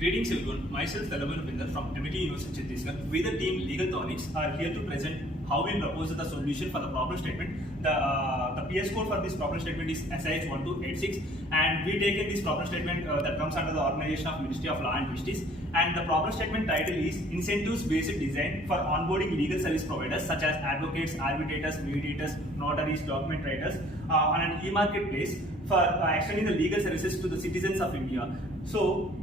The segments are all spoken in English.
Greetings everyone, myself Talaban Vinder from MIT University Chhattisgarh. We the team Legal Tonics are here to present how we propose the solution for the problem statement. The PS code for this problem statement is SIH1286 and we taken this problem statement that comes under the organization of Ministry of Law and Justice, and the problem statement title is Incentives Based Design for Onboarding Legal Service Providers such as advocates, arbitrators, mediators, notaries, document writers on an eMarketplace for extending the legal services to the citizens of India. So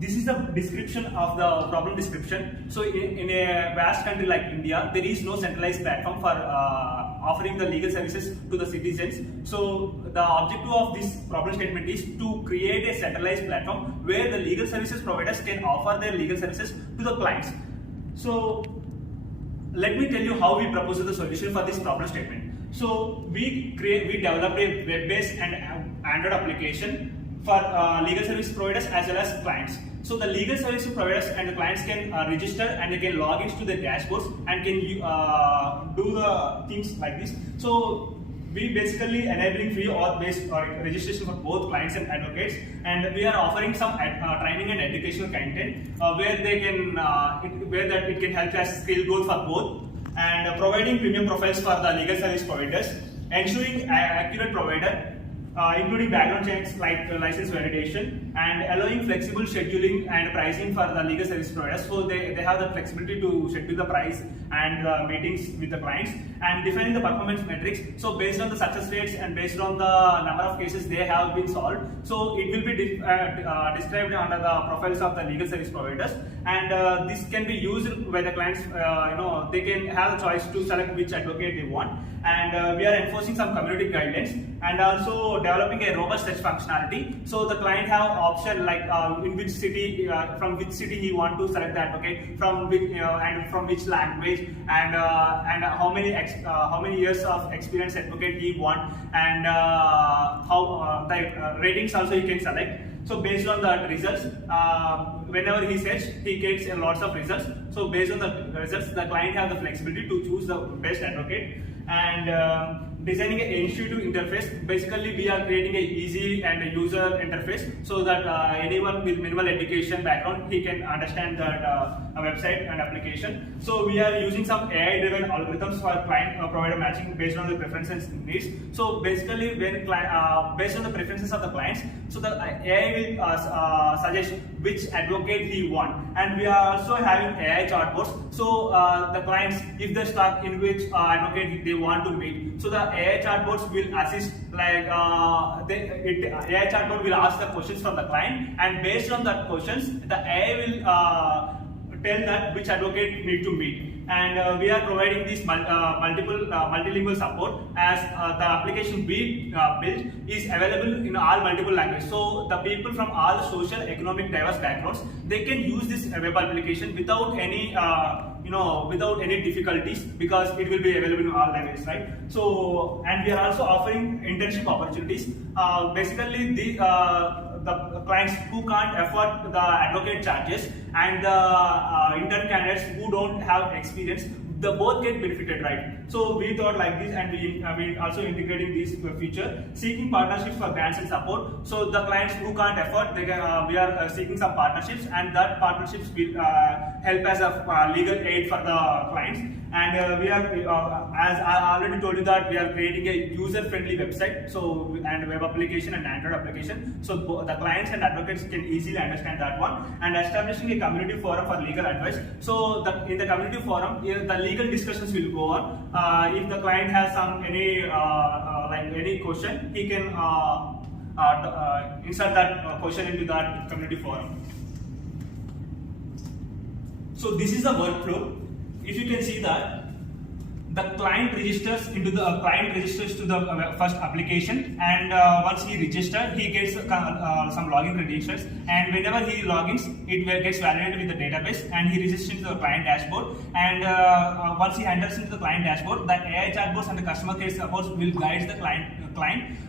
this is the description of the problem description. So in a vast country like India, there is no centralized platform for offering the legal services to the citizens. So the objective of this problem statement is to create a centralized platform where the legal services providers can offer their legal services to the clients. So let me tell you how we propose the solution for this problem statement. So we developed a web-based and Android application for legal service providers as well as clients. So the legal service providers and the clients can register and they can log into their dashboards and can do the things like this. So we basically enabling free or based registration for both clients and advocates, and we are offering some training and educational content where they can where that it can help as skill growth for both, and providing premium profiles for the legal service providers, ensuring accurate provider, including background checks like license validation, and allowing flexible scheduling and pricing for the legal service providers. So they have the flexibility to schedule the price and meetings with the clients, and defining the performance metrics. So based on the success rates and based on the number of cases they have been solved, so it will be described under the profiles of the legal service providers, and this can be used by the clients. They can have a choice to select which advocate they want, and we are enforcing some community guidelines and also developing a robust search functionality. So the client have option like in which city, from which city he want to select the advocate, from which and from which language, and how many years of experience advocate he want, and how the ratings also he can select. So based on the results, whenever he search, he gets lots of results. So based on the results, the client have the flexibility to choose the best advocate. And designing an intuitive interface. Basically, we are creating a easy and a user interface so that anyone with minimal education background, he can understand that website and application. So we are using some AI-driven algorithms for client provider matching based on the preferences and needs. So basically, when based on the preferences of the clients, so the AI will suggest which advocate he want, and we are also having AI chatbots. So the clients, if they're stuck in which advocate they want to meet, so the AI chatbots will assist, like AI chatbot will ask the questions from the client, and based on that questions, the AI will tell that which advocate need to meet. And we are providing this multilingual support, as the application we built is available in all multiple languages. So the people from all social, economic, diverse backgrounds, they can use this web application without any without any difficulties, because it will be available in all languages, right? So, and we are also offering internship opportunities. Basically, the clients who can't afford the advocate charges and the intern candidates who don't have experience, they both get benefited, right? So we thought like this, and we also integrating this feature, seeking partnerships for grants and support. So the clients who can't afford, they can, we are seeking some partnerships, and that partnerships will help as a legal aid for the clients. And we are, as I already told you, that we are creating a user-friendly website, so, and web application and Android application, so the clients and advocates can easily understand that one. And establishing a community forum for legal advice. So in the community forum, the legal discussions will go on. If the client has any question, he can insert that question into that community forum. So this is the workflow. If you can see that the client registers to the first application, and once he registers, he gets some login credentials, and whenever he logins, it gets validated with the database, and he registers into the client dashboard. And once he enters into the client dashboard, the AI chatbots and the customer care supports will guide the client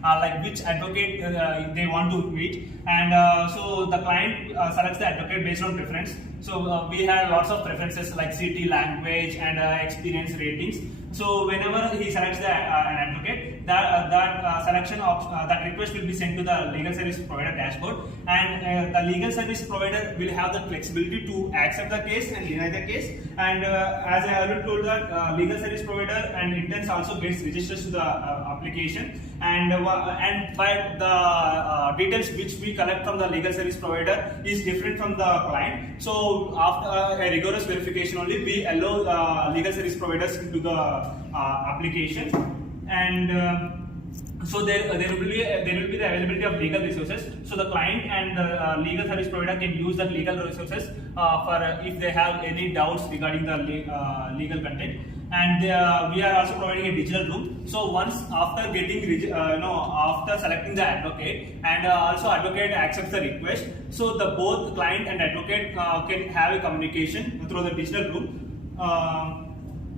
like which advocate they want to meet, and so the client selects the advocate based on preference. So we have lots of preferences like city, language, and experience ratings. So whenever he selects an advocate, that selection of that request will be sent to the legal service provider dashboard, and the legal service provider will have the flexibility to accept the case and deny the case. And as I already told that legal service provider and interns also gets registers to the application, and by the details which we collect from the legal service provider is different from the client. So after a rigorous verification only, we allow legal service providers to the application, and so there will be the availability of legal resources. So the client and the legal service provider can use the legal resources for if they have any doubts regarding the legal content. And we are also providing a digital room. So once after getting after selecting the advocate, and also advocate accepts the request, so the both client and advocate can have a communication through the digital room.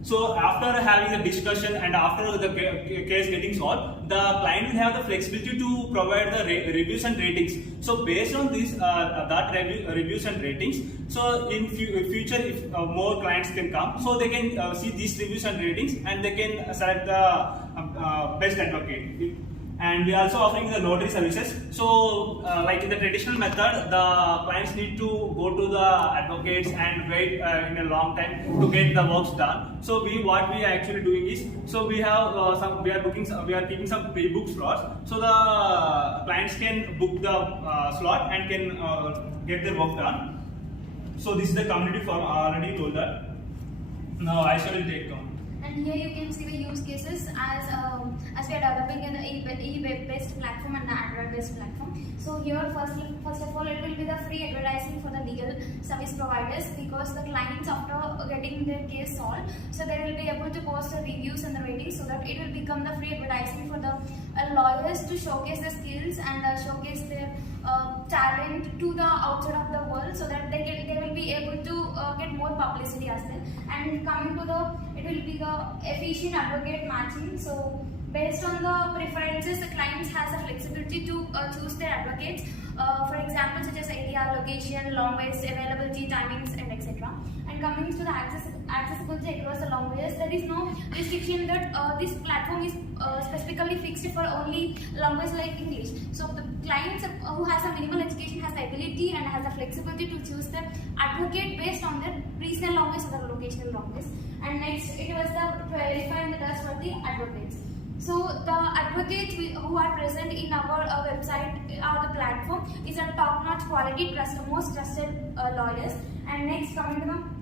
So after having the discussion and after the case getting solved, the client will have the flexibility to provide the reviews and ratings. So based on this, reviews and ratings, so in future if more clients can come, so they can see these reviews and ratings, and they can select the best advocate. And we are also offering the notary services. So like in the traditional method, the clients need to go to the advocates and wait in a long time to get the works done. So what we are actually doing is, so we have we are keeping some pre-book slots, so the clients can book the slot and can get their work done. So this is the community form. I already told that. Now I shall take on. And here you can see the use cases as we are developing an e-web-based platform and an Android-based platform. So here first of all it will be the free advertising for the legal service providers, because the clients after getting their case solved, so they will be able to post the reviews and the ratings, so that it will become the free advertising for the lawyers to showcase their skills and showcase their talent to the outside of the world, so that they will be able to get more publicity as well. And coming to it will be the efficient advocate matching. So based on the preferences, the clients has the flexibility to choose their advocates. For example, such as area, location, long ways, availability, timings, and etc. And coming to the accessibility across the long ways, there is no restriction that this platform is specifically fixed for only language like English. So the clients who has a minimal education has the ability and has the flexibility to choose the advocate based on their regional language or the locational language. And next, it was the verify and the trust for the advocates. So the advocates who are present in our website or the platform is a top-notch quality, most trusted lawyers. And next, coming to the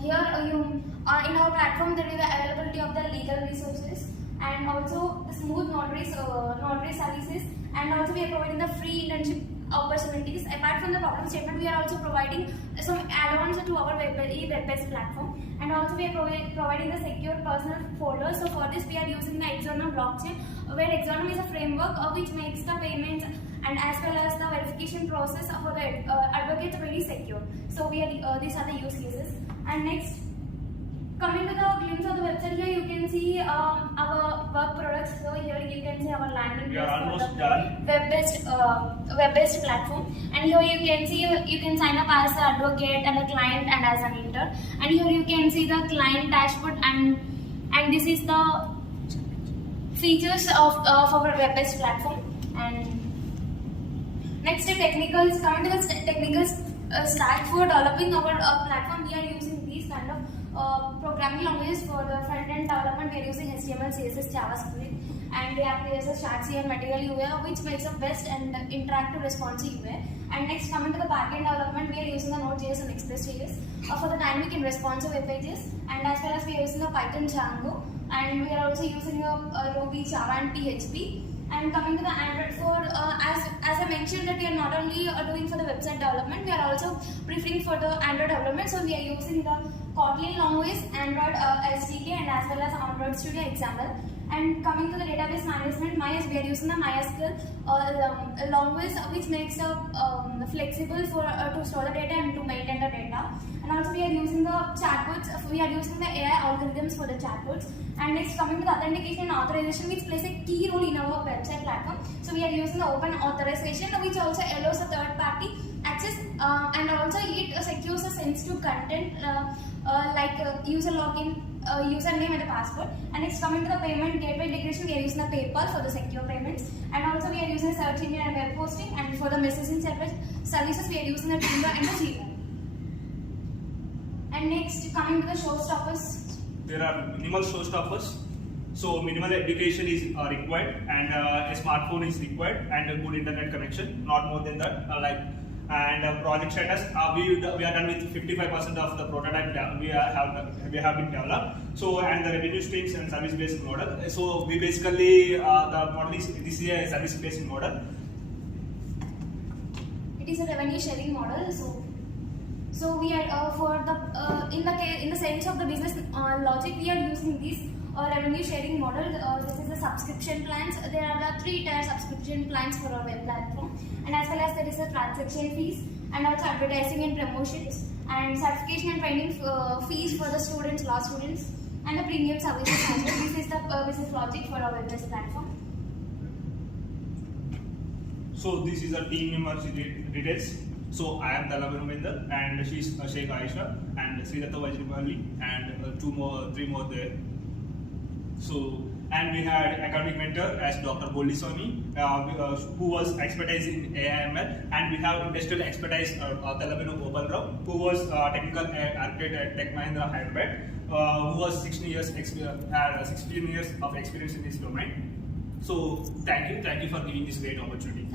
here in our platform there is the availability of the legal resources, and also the smooth notary services, and also we are providing the free internship opportunities. Apart from the problem statement, we are also providing some add-ons to our web-based platform, and also we are providing the secure personal folder. So for this we are using the Exonum blockchain, where Exonum is a framework which makes the payments and as well as the verification process for the advocates very secure. So we are these are the use cases. And next, coming to the glimpse of the website, here you can see our work products. So here you can see our landing page for the web-based platform. And here you can see you can sign up as an advocate and a client and as an intern. And here you can see the client dashboard, and this is the features of our web-based platform. And next, technicals. Coming to the technical stack for developing our platform, we are using these kind of programming languages. For the front-end development, we are using HTML, CSS, JavaScript, and React, CSS, Chartsy, and Material UI, which makes a best and interactive responsive UI. And next, coming to the back-end development, we are using the Node.js and Express.js for the dynamic and responsive web pages, and as well as we are using the Python, Django, and we are also using Ruby, Java, and PHP. And coming to the Android, for as I mentioned that we are not only doing for the website development, we are also preferring for the Android development. So we are using the Kotlin language, Android SDK, and as well as Android Studio XML. And coming to the database management, we are using the MySQL language, which makes it flexible for to store the data and to maintain the data. And also we are using the chatbots. We are using the AI algorithms for the chatbots. And next, coming to the authentication and authorization, which plays a key role in our website platform. So we are using the open authorization, which also allows a third party access, and also it secures the sensitive content like user login, username and the password. And next, coming to the payment gateway integration, we are using the PayPal for the secure payments, and also we are using search engine and web hosting, and for the messaging services we are using the Tinder and the Gmail. And next, coming to the showstoppers. There are minimal showstoppers. So minimal education is required, and a smartphone is required, and a good internet connection. Not more than that. And project status, we are done with 55% of the prototype we have been developed. So, and the revenue streams and service based model. So we basically the model is, this is a service based model. It is a revenue sharing model. So we are for the in the sense of the business logic, we are using this revenue sharing model. This is the subscription plans. There are the 3-tier subscription plans for our web platform, and as well as there is a transaction fees, and also advertising and promotions, and certification and training fees for the students, law students, and the premium services as well. This is the business logic for our web-based platform. So this is a team members details. So I am Dalabanu Mender, and she is Sheikh Aisha, and Sridhata Vajripalli, and three more there. So, and we had academic mentor as Dr. Bolisoni, who was expertise in AIML, and we have industrial expertise Dalabanu Gopalrao, who was technical architect at Tech Mahindra Hyderabad, who was 16 years of experience in this domain. So thank you for giving this great opportunity.